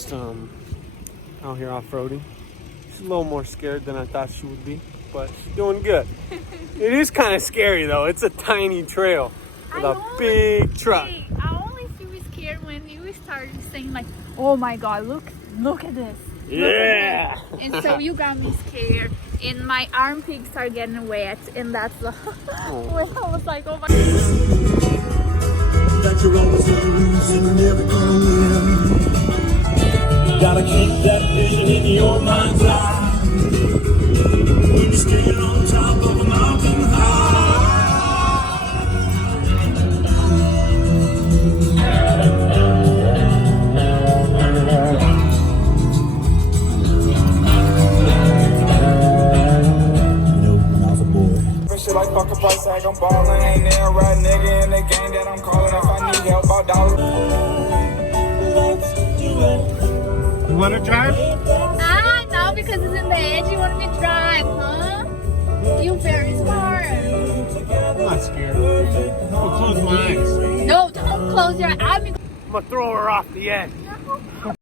just out here off-roading. She's a little more scared than I thought she would be, but she's doing good. It is kind of scary though. It's a tiny trail with a big truck. I only feel scared when you started saying like, "Oh my God, look at this." Yeah. And so you got me scared, and my armpits are getting wet, and that's the when I was like, "Oh my." That you're always gonna lose and never gonna win. Gotta keep that vision in your mind's eye. When you're standing on top of a mountain high. Shit like fuck a price tag, I'm ballin', ain't there a right nigga in the game that I'm calling if I need help about dollars. You want to drive? No, because it's in the edge. You want me to drive, huh? You very smart. I'm not scared. I'll close my eyes. No, don't close your eyes. I'm gonna throw her off the edge.